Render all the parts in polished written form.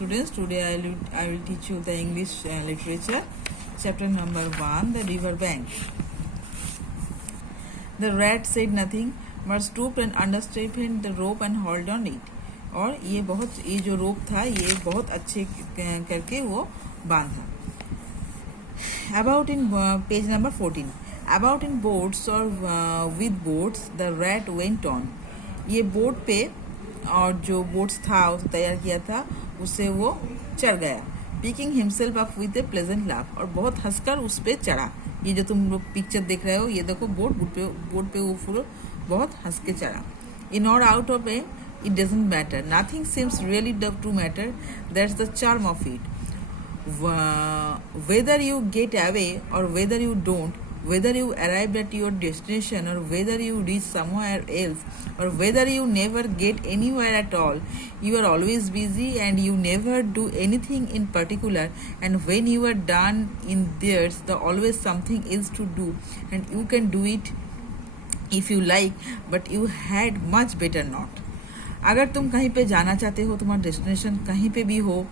Students, today I will teach you the English literature, chapter number 1, the river bank. The rat said nothing but stooped and unstrapped the rope and hauled on it. और ये जो रोप था ये बहुत अच्छे करके वो बांधा. About in page number 14. About in boats or with boats the rat went on. ये बोट पे और जो बोट्स था उसे तैयार किया था उससे वो चढ़ गया. Picking himself up with A pleasant laugh, और बहुत हंसकर उस पे चढ़ा. ये जो तुम लोग पिक्चर देख रहे हो ये देखो बोट पे वो फुल बहुत हंस के चढ़ा. इन और out of A it doesn't matter, nothing seems really to matter, that's the charm of it. Whether you get away or whether you don't, whether you arrive at your destination or whether you reach somewhere else, or whether you never get anywhere at all, you are always busy and you never do anything in particular, and when you are done in there's always something else to do, and you can do it if you like, but you had much better not. अगर तुम कहीं पे जाना चाहते हो, तुम्हारा destination कहीं पे भी हो,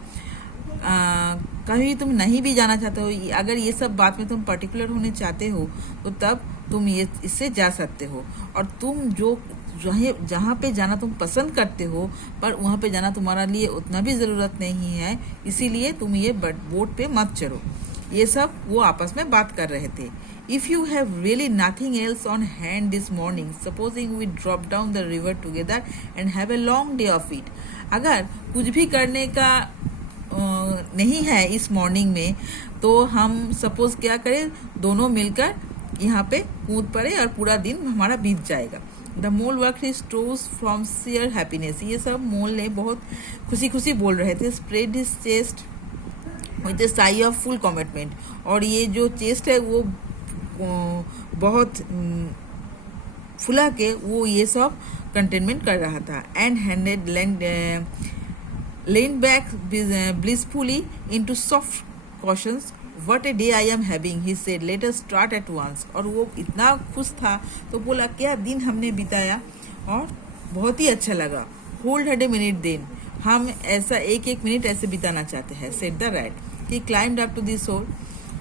कहीं तुम नहीं भी जाना चाहते हो, अगर ये सब बात में तुम पर्टिकुलर होने चाहते हो तो तब तुम ये इससे जा सकते हो. और तुम जहाँ पे जाना तुम पसंद करते हो पर वहाँ पे जाना तुम्हारा लिए उतना भी ज़रूरत नहीं है, इसीलिए तुम ये बोट पे मत चढ़ो. ये सब वो आपस में बात कर रहे थे. If you have really nothing else on hand this morning, supposing we drop down the river together and have a long day of it. अगर कुछ भी करने का नहीं है इस मॉर्निंग में तो हम सपोज क्या करें, दोनों मिलकर यहाँ पे कूद पड़े और पूरा दिन हमारा बीत जाएगा. The mole work his toes from share happiness. ये सब मोल ने बहुत खुशी खुशी बोल रहे थे. Spread his chest with A sigh of full commitment. और ये जो चेस्ट है वो बहुत फुला के वो ये सब कंटेनमेंट कर रहा था. And handed leaned back blissfully into soft cushions. What a day I am having, he said. Let us start at once. और वो इतना खुश था तो बोला क्या दिन हमने बिताया और बहुत ही अच्छा लगा. Hold had a minute then. हम ऐसा एक मिनट ऐसे बिताना चाहते हैं, said the rat. He climbed up to this hole.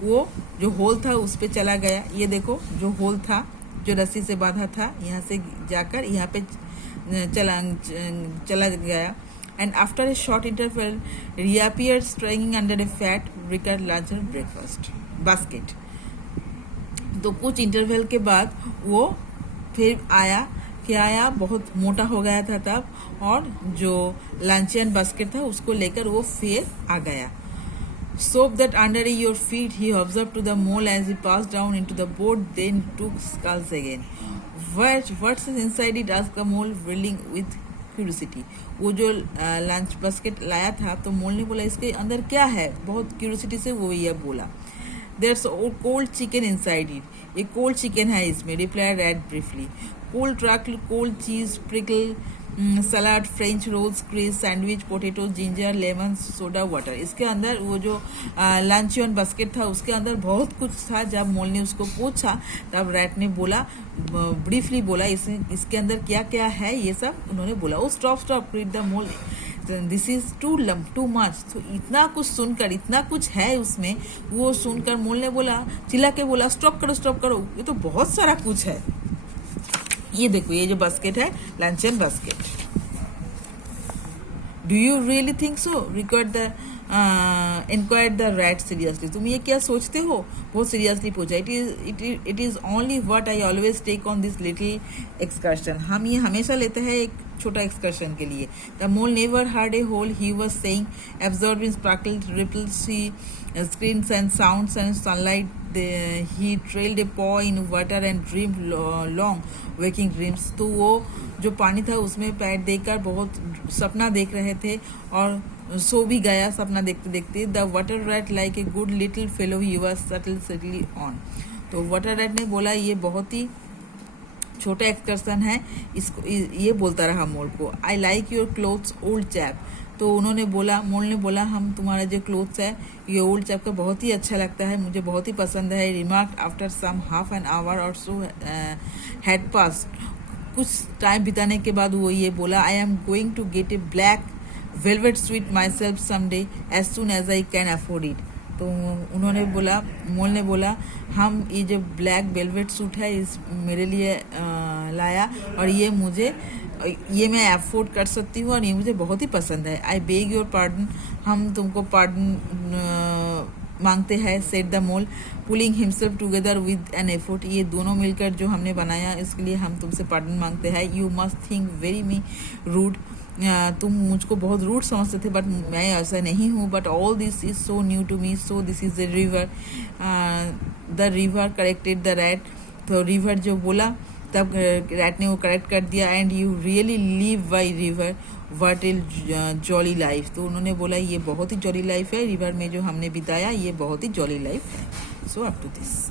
वो जो होल था उस पे चला गया. ये देखो जो होल था जो रस्सी से बांधा था, यहाँ से जाकर यहाँ पे चला गया. And after a short interval reappeared stringing under a fat wicker lunch and breakfast basket. तो कुछ इंटरवल के बाद वो फिर आया बहुत मोटा हो गया था तब, और जो लंच एंड बास्केट था उसको लेकर वो फिर आ गया. Soap that under your feet, he observed to the mole as he passed down into the boat, then took sculls again. What's inside it? asked the mole, whirling with curiosity. वो जो lunch basket लाया था तो मोल ने बोला इसके अंदर क्या है, बहुत क्यूरियोसिटी से वो ये बोला. There's a cold chicken inside it. ये कोल्ड चिकन है इसमें, replied rat briefly. Cold truffle, cold cheese, prickle, salad, french rolls, crease, sandwich, potato, ginger, lemon, soda, water. इसके अंदर वो जो लंच ऑन बास्केट था उसके अंदर बहुत कुछ था. जब मोल ने उसको पूछा तब रैट ने बोला, ब्रीफली बोला इसके अंदर क्या क्या है ये सब उन्होंने बोला. Oh stop creed the mole, this is too much. तो इतना कुछ सुनकर, इतना कुछ है उसमें, वो सुनकर मोल ने बोला, चिल्ला के बोला, स्टॉप करो, ये तो बहुत सारा कुछ है. ये देखो ये जो बास्केट है lunch and basket. Do you really think so, inquired the rat seriously. तुम ये क्या सोचते हो, बहुत सीरियसली पूछा. It is only what I always take on this little excursion. हम ये हमेशा लेते हैं एक छोटा एक्सकर्शन के लिए. The mole never heard a hole, he was saying, absorb in sparkled ripples, he screens and sounds and sunlight. He trailed a paw in water and dreamed long waking dreams. तो वो जो पानी था उसमें पैर देकर बहुत सपना देख रहे थे और सो भी गया सपना देखते देखते. The water rat like a good little fellow he was subtly on. तो वाटर रैट ने बोला ये बहुत ही छोटा एक्सकर्शन है, इसको ये बोलता रहा मोल को. I like your clothes old chap. तो मोल ने बोला हम तुम्हारा जो क्लोथ्स है ये ओल्ड चैप का बहुत ही अच्छा लगता है, मुझे बहुत ही पसंद है. Remark after some half an hour or so had पास. कुछ टाइम बिताने के बाद वो ये बोला, I am going to get a black velvet suit myself someday as soon as I can afford it. तो उन्होंने बोला, मोल ने बोला, हम ये जो ब्लैक वेलवेट सूट है इस मेरे लिए लाया और ये मैं अफोर्ड कर सकती हूँ और ये मुझे बहुत ही पसंद है। आई बेग योर पार्डन, हम तुमको पार्डन मांगते हैं, set the mole pulling himself together with an effort. ये दोनों मिलकर जो हमने बनाया इसके लिए हम तुमसे पार्डन मांगते हैं। You must think very me rude, तुम मुझको बहुत रूड समझते थे बट मैं ऐसा नहीं हूँ। But all this is so new to me, so this is the river. The river corrected the rat, तो रिवर जो बोला तब रैट ने वो करेक्ट कर दिया। And you really live by river what is jolly life, तो उन्होंने बोला ये बहुत ही जॉली लाइफ है, रिवर में जो हमने बिताया ये बहुत ही जॉली लाइफ है। So up to this.